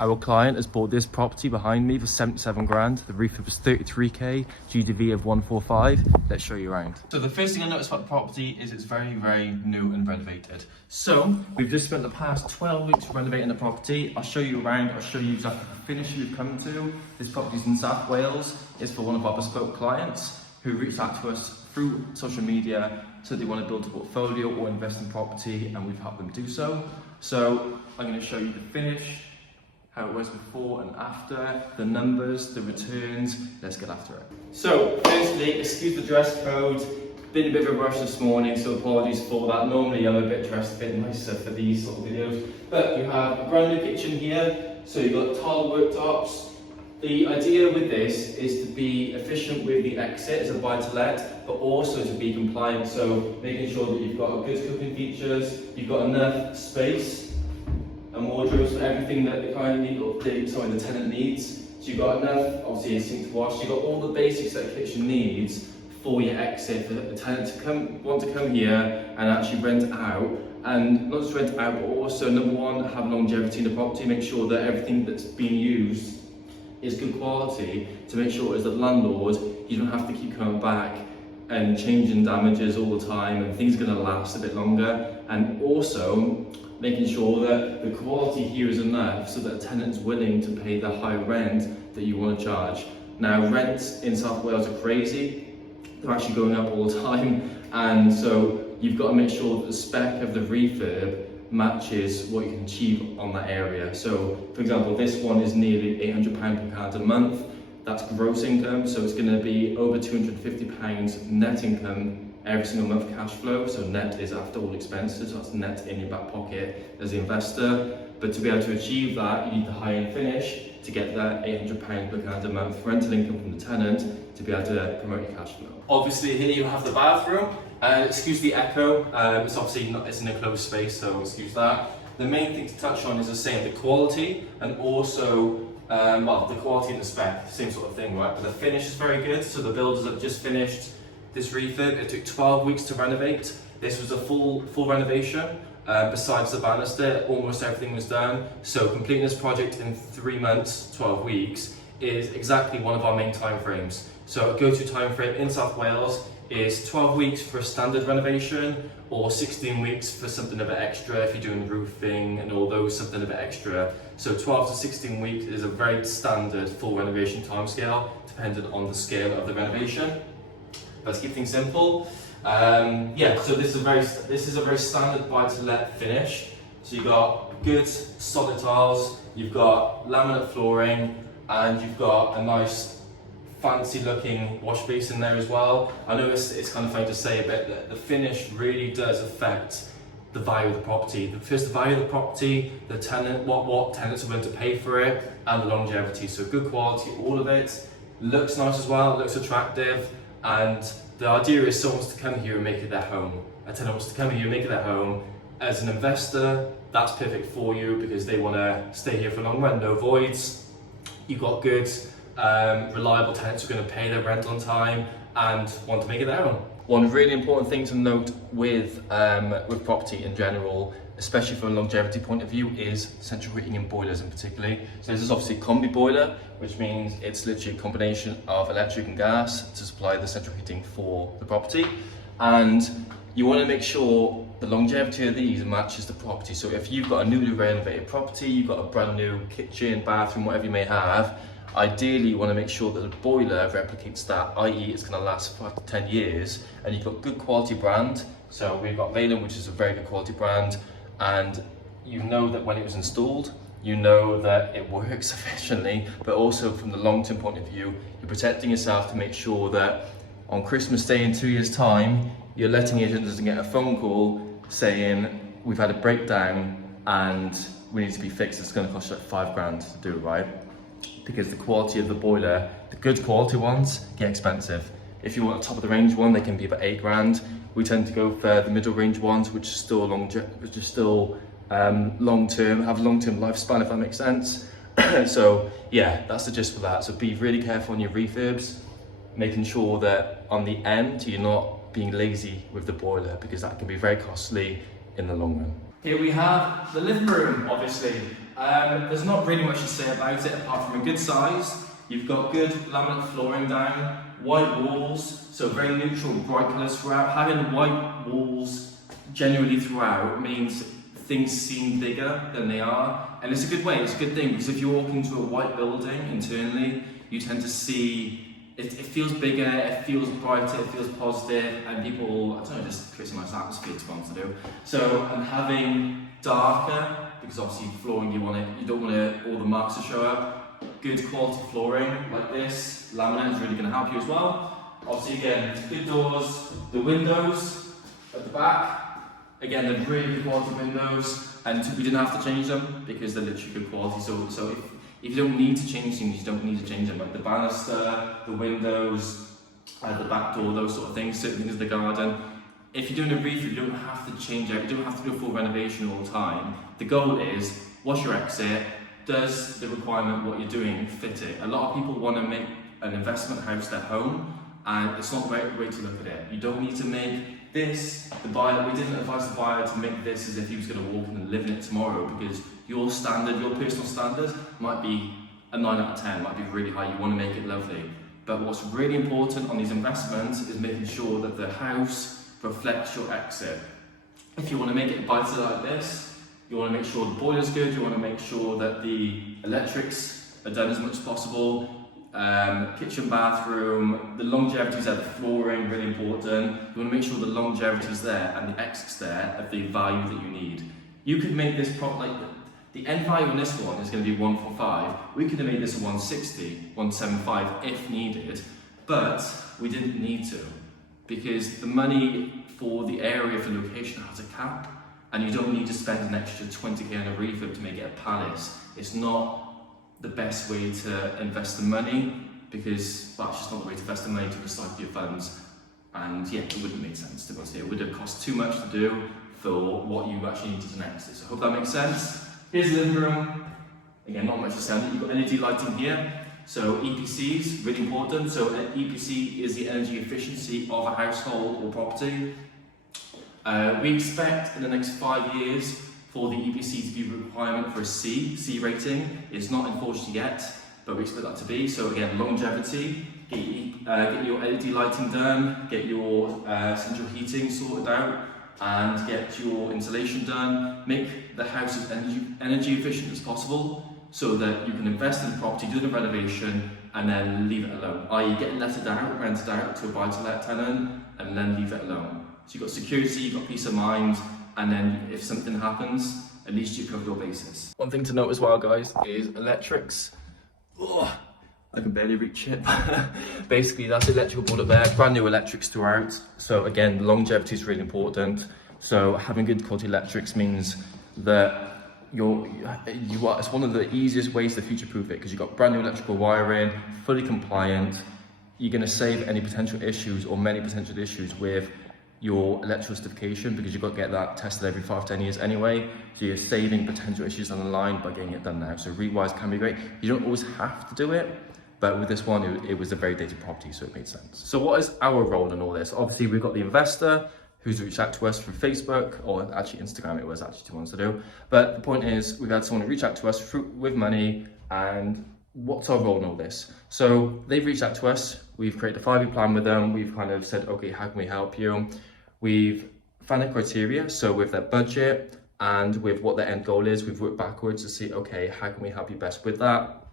Our client has bought this property behind me for 77 grand. The refurb was 33k, GDV of 145. Let's show you around. So the first thing I noticed about the property is it's very, very new and renovated. So we've just spent the past 12 weeks renovating the property. I'll show you around, I'll show you exactly the finish we've come to. This property's in South Wales. It's for one of our bespoke clients who reached out to us through social media, so they want to build a portfolio or invest in property, and we've helped them do so. So I'm going to show you the finish, how it was before and after, the numbers, the returns. Let's get after it. So firstly, excuse the dress code. Been a bit of a rush this morning, so apologies for that. Normally I'm a bit dressed a bit nicer for these sort of videos. But you have a brand new kitchen here, so you've got tile worktops. The idea with this is to be efficient with the exit as a buy-to-let, but also to be compliant. So making sure that you've got good cooking features, you've got enough space and wardrobes for everything that the client needs, or the tenant needs. So you've got enough, obviously a sink to wash, you've got all the basics that a kitchen needs for your exit, for the tenant to want to come here and actually rent out. And not just rent out, but also, number one, have longevity in the property, make sure that everything that's being used is good quality, to make sure as the landlord, you don't have to keep coming back and changing damages all the time, and things are going to last a bit longer. And also making sure that the quality here is enough so that a tenant's willing to pay the high rent that you want to charge. Now, rents in South Wales are crazy. They're actually going up all the time, and so you've got to make sure that the spec of the refurb matches what you can achieve on that area. So for example, this one is nearly £800 per card a month. That's gross income, so it's going to be over £250 net income every single month cash flow. So net is after all expenses, so that's net in your back pocket as the investor. But to be able to achieve that, you need the high-end finish to get that £800 per card a month rental income from the tenant to be able to promote your cash flow. Obviously here you have the bathroom. Excuse the echo, it's obviously not, it's an enclosed space, so excuse that. The main thing to touch on is, as I say, the quality, and also, well, the quality and the spec, same sort of thing, right? But the finish is very good. So the builders have just finished this refurb. It took 12 weeks to renovate. This was a full renovation. Besides the banister, almost everything was done. So completing this project in 3 months, 12 weeks, is exactly one of our main timeframes. So a go-to timeframe in South Wales is 12 weeks for a standard renovation, or 16 weeks for something a bit extra if you're doing roofing and all those, something a bit extra. So 12 to 16 weeks is a very standard full renovation timescale, dependent on the scale of the renovation. But to keep things simple, yeah, so this is a very standard buy-to-let finish. So you've got good solid tiles, you've got laminate flooring, and you've got a nice fancy looking wash basin there as well. I know it's kind of funny to say, but the finish really does affect the value of the property. First, the value of the property, the tenant, what tenants are willing to pay for it, and the longevity. So good quality, all of it. Looks nice as well, looks attractive, and the idea is someone wants to come here and make it their home. A tenant wants to come here and make it their home. As an investor, that's perfect for you because they want to stay here for a long run, no voids. You've got good, reliable tenants who are going to pay their rent on time and want to make it their own. One really important thing to note with property in general, especially from a longevity point of view, is central heating and boilers in particular. So this is obviously a combi boiler, which means it's literally a combination of electric and gas to supply the central heating for the property. And you want to make sure the longevity of these matches the property. So if you've got a newly renovated property, you've got a brand new kitchen, bathroom, whatever you may have, ideally you want to make sure that the boiler replicates that, i.e. it's going to last 5 to 10 years, and you've got good quality brand. So we've got Lyle, which is a very good quality brand, and you know that when it was installed, you know that it works efficiently, but also from the long-term point of view, you're protecting yourself to make sure that on Christmas Day in 2 years' time, your letting agent doesn't get a phone call saying, we've had a breakdown and we need to be fixed, it's going to cost you like 5 grand to do, right? Because the quality of the boiler, the good quality ones, get expensive. If you want a top of the range one, they can be about 8 grand. We tend to go for the middle range ones, which is still long-term, have a long-term lifespan, if that makes sense. So yeah, that's the gist for that. So be really careful on your refurbs, making sure that on the end, you're not being lazy with the boiler, because that can be very costly in the long run. Here we have the living room, obviously. There's not really much to say about it apart from a good size. You've got good laminate flooring down, white walls, so very neutral, bright colours throughout. Having white walls generally throughout means things seem bigger than they are, and it's a good way, it's a good thing, because if you walk into a white building internally, you tend to see it feels bigger, it feels brighter, it feels positive, and people, I don't know, just creates a nice atmosphere to want to do. So, and having darker, because obviously flooring, you don't want all the marks to show up. Good quality flooring like this, laminate is really going to help you as well. Obviously, again, good doors, the windows at the back, again, they're really good quality windows, and we didn't have to change them because they're literally good quality. So if you don't need to change things, you don't need to change them. Like the banister, the windows, the back door, those sort of things, certain things in the garden. If you're doing a refurb, you don't have to change out, you don't have to do a full renovation all the time. The goal is, what's your exit? Does the requirement, what you're doing, fit it? A lot of people want to make an investment house their home, and it's not the right way to look at it. You don't need to make this, the buyer, we didn't advise the buyer to make this as if he was going to walk in and live in it tomorrow, because your standard, your personal standard might be a 9 out of 10, might be really high, you want to make it lovely. But what's really important on these investments is making sure that the house reflects your exit. If you want to make it brighter like this, you want to make sure the boiler's good, you want to make sure that the electrics are done as much as possible, kitchen, bathroom, the longevity's there, the flooring, really important. You want to make sure the longevity's there and the exit's there of the value that you need. You could make this like the end value on this one is going to be 145. We could have made this a 160, 175 if needed, but we didn't need to, because the money for the area, for location, has a cap, and you don't need to spend an extra 20k on a refurb to make it a palace. It's not the best way to invest the money, because that's just not the way to invest the money, to recycle your funds. And yeah, it wouldn't make sense to us here. It would have cost too much to do for what you actually need as an exit. So I hope that makes sense. Here's the living room. Again, not much to say. You've got LED lighting here. So EPCs, really important. So EPC is the energy efficiency of a household or property. We expect in the next 5 years for the EPC to be a requirement for a C rating. It's not enforced yet, but we expect that to be. So again, longevity, get your LED lighting done, get your central heating sorted out, and get your insulation done. Make the house as energy efficient as possible, so that you can invest in the property, do the renovation, and then leave it alone. I.e. get rented out to a buy-to-let tenant, and then leave it alone. So you've got security, you've got peace of mind, and then if something happens, at least you cover your bases. One thing to note as well, guys, is electrics. Oh, I can barely reach it. Basically, that's electrical board up there, brand new electrics throughout. So again, longevity is really important. So having good quality electrics means that it's one of the easiest ways to future-proof it, because you've got brand new electrical wiring, fully compliant. You're going to save any potential issues or many potential issues with your electrical certification, because you've got to get that tested every 5-10 years anyway. So you're saving potential issues on the line by getting it done now. So rewires can be great. You don't always have to do it, but with this one, it was a very dated property, so it made sense. So what is our role in all this? Obviously, we've got the investor who's reached out to us through Facebook, or actually Instagram, it was actually 2 months to do. But the point is, we've had someone reach out to us with money, and what's our role in all this? So they've reached out to us, we've created a 5-year plan with them, we've kind of said, okay, how can we help you? We've found their criteria, so with their budget and with what their end goal is, we've worked backwards to see, okay, how can we help you best with that?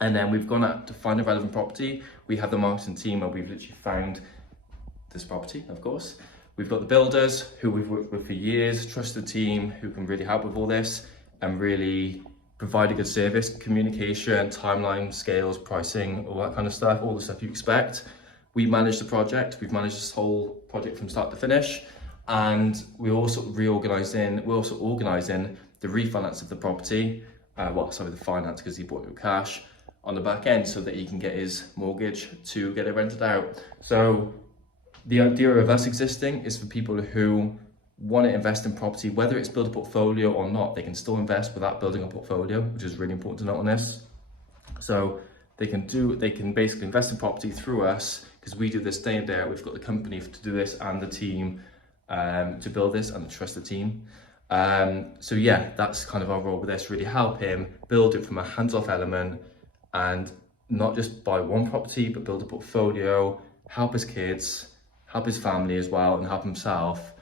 And then we've gone out to find a relevant property. We have the marketing team where we've literally found this property, of course. We've got the builders who we've worked with for years, trusted team who can really help with all this and really provide a good service, communication, timeline, scales, pricing, all that kind of stuff, all the stuff you expect. We manage the project. We've managed this whole project from start to finish. And we're also organising the refinance of the property, the finance, because he bought it with cash on the back end, so that he can get his mortgage to get it rented out. So the idea of us existing is for people who want to invest in property, whether it's build a portfolio or not, they can still invest without building a portfolio, which is really important to note on this. So they can basically invest in property through us, because we do this day in day out. We've got the company to do this and the team to build this, and the trusted team. So yeah, that's kind of our role with this, really help him build it from a hands-off element and not just buy one property, but build a portfolio, help his kids, help his family as well, and help himself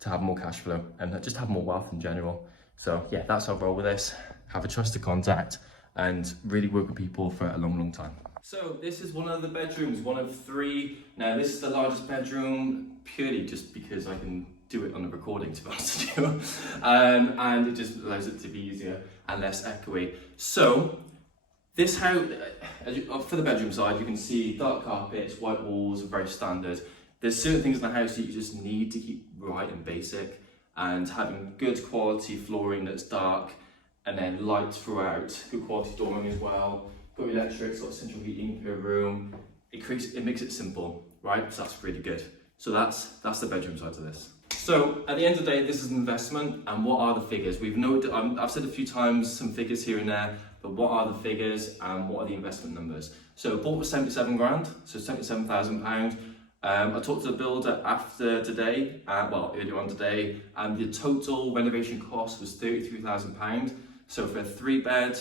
to have more cash flow and just have more wealth in general. So yeah, that's our role with this. Have a trusted contact and really work with people for a long, long time. So this is one of the bedrooms, one of 3. Now this is the largest bedroom purely just because I can do it on the recording, to be honest with you. And it just allows it to be easier and less echoey. So this house, for the bedroom side, you can see dark carpets, white walls, very standard. There's certain things in the house that you just need to keep right and basic, and having good quality flooring that's dark, and then lights throughout, good quality flooring as well. Got electric, sort of central heating per room. It makes it simple, right? So that's really good. So that's the bedroom side of this. So at the end of the day, this is an investment, and what are the figures? I've said a few times some figures here and there, but what are the figures and what are the investment numbers? So bought for 77 grand, so £77,000. I talked to the builder after today, earlier on today, and the total renovation cost was £33,000. So for a 3-bed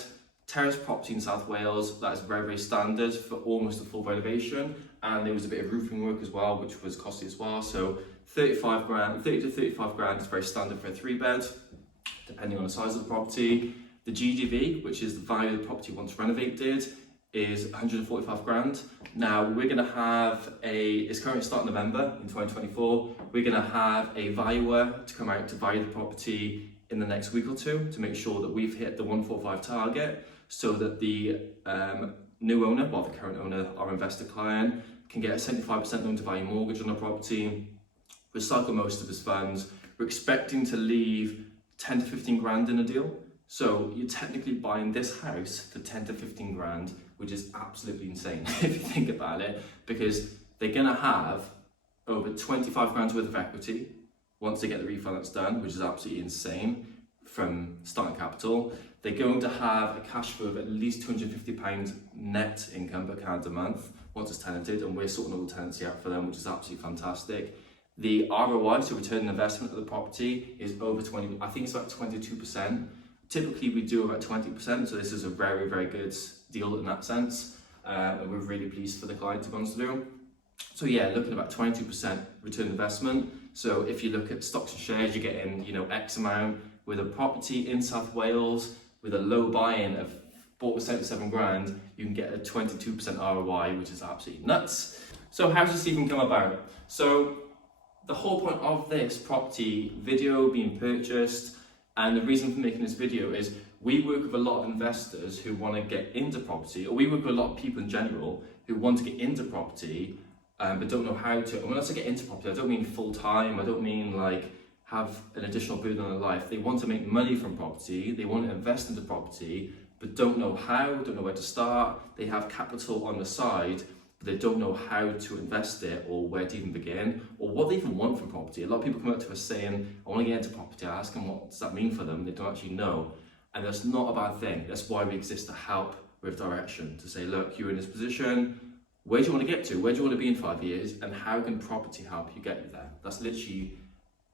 terrace property in South Wales, that is very, very standard for almost a full renovation. And there was a bit of roofing work as well, which was costly as well. So 30 to 35 grand is very standard for a 3-bed, depending on the size of the property. The GDV, which is the value of the property once renovated, is 145 grand. Now we're gonna have it's currently starting November in 2024. We're gonna have a valuer to come out to value the property in the next week or two to make sure that we've hit the 145 target, so that the new owner, the current owner, our investor client, can get a 75% loan to value mortgage on the property, recycle most of his funds. We're expecting to leave 10 to 15 grand in a deal. So you're technically buying this house for 10 to 15 grand, which is absolutely insane if you think about it, because they're gonna have over 25 grand's worth of equity once they get the refinance done, which is absolutely insane from starting capital. They're going to have a cash flow of at least £250 net income per calendar month once it's tenanted, and we're sorting all the tenancy out for them, which is absolutely fantastic. The ROI, so return on investment of the property, is over 20, I think it's about 22%. Typically we do about 20%, so this is a very, very good deal in that sense. And we're really pleased for the client to be honest with you. So yeah, looking at about 22% return on investment. So if you look at stocks and shares, you're getting, X amount. With a property in South Wales, with a low buy-in of bought for 77 grand, you can get a 22% ROI, which is absolutely nuts. So how does this even come about? So the whole point of this property video being purchased, and the reason for making this video is we work with a lot of investors who want to get into property, or we work with a lot of people in general who want to get into property but don't know how to. And when I say get into property, I don't mean full-time, I don't mean like have an additional burden on their life. They want to make money from property, they want to invest into property, but don't know how, don't know where to start. They have capital on the side, but they don't know how to invest it or where to even begin or what they even want from property. A lot of people come up to us saying, I want to get into property. I ask them what does that mean for them. They don't actually know. And that's not a bad thing. That's why we exist, to help with direction, to say, look, you're in this position, where do you want to get to? Where do you want to be in 5 years? And how can property help you get you there? That's literally,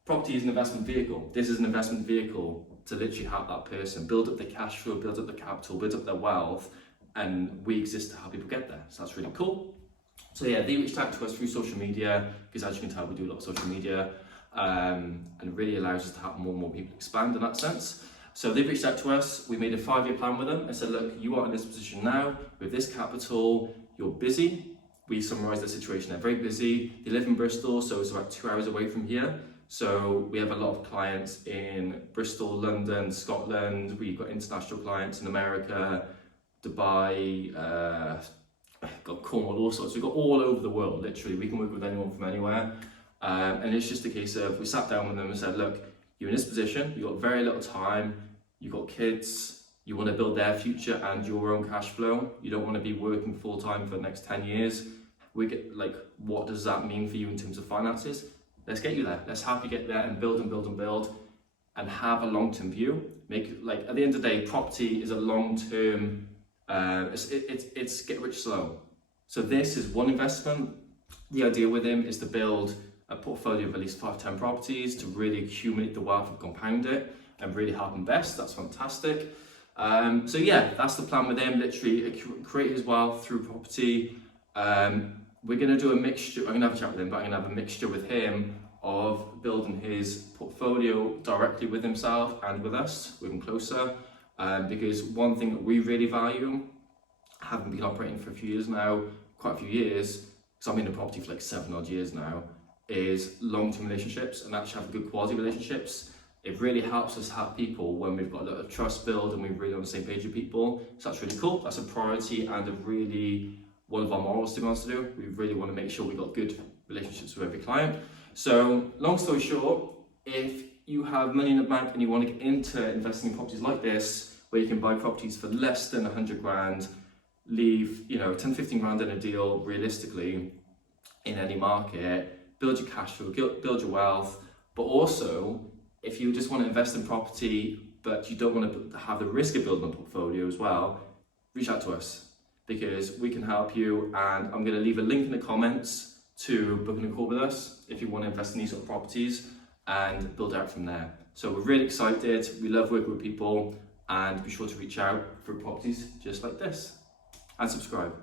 property is an investment vehicle. This is an investment vehicle to literally help that person build up the cash flow, build up the capital, build up their wealth, and we exist to help people get there. So that's really cool. So yeah, they reached out to us through social media, because as you can tell, we do a lot of social media, and it really allows us to help more and more people expand in that sense. So they reached out to us, we made a 5-year plan with them and said, look, you are in this position now with this capital, you're busy. We summarised the situation, they're very busy. They live in Bristol, so it's about 2 hours away from here. So we have a lot of clients in Bristol, London, Scotland. We've got international clients in America, Dubai, got Cornwall, all sorts. We've got all over the world, literally. We can work with anyone from anywhere. And it's just a case of, we sat down with them and said, look, you're in this position, you've got very little time, you've got kids, you want to build their future and your own cash flow. You don't want to be working full time for the next 10 years. We get like, what does that mean for you in terms of finances? Let's get you there. Let's help you get there and build and build and build and have a long-term view. Make, like, at the end of the day, property is a long-term, it's get rich slow. So this is one investment. The idea with him is to build a portfolio of at least 5-10 properties to really accumulate the wealth and compound it and really help invest. That's fantastic. So yeah, that's the plan with him, literally create his wealth through property. We're going to do a mixture, I'm going to have a chat with him, but I'm going to have a mixture with him of building his portfolio directly with himself and with us, working closer. Because one thing that we really value, having been operating for a few years now, quite a few years, because I'm in the property for like 7 odd years now, is long-term relationships and actually having good quality relationships. It really helps us have people when we've got a lot of trust build and we're really on the same page with people. So that's really cool. That's a priority and a really one of our morals, to be honest with you. We really want to make sure we've got good relationships with every client. So long story short, if you have money in the bank and you want to get into investing in properties like this, where you can buy properties for less than 100 grand, leave 10, 15 grand in a deal realistically in any market, build your cash flow, build your wealth, but also if you just want to invest in property but you don't want to have the risk of building a portfolio as well, reach out to us because we can help you. And I'm going to leave a link in the comments to booking a call with us if you want to invest in these sort of properties and build out from there. So we're really excited, we love working with people, and be sure to reach out for properties just like this and subscribe.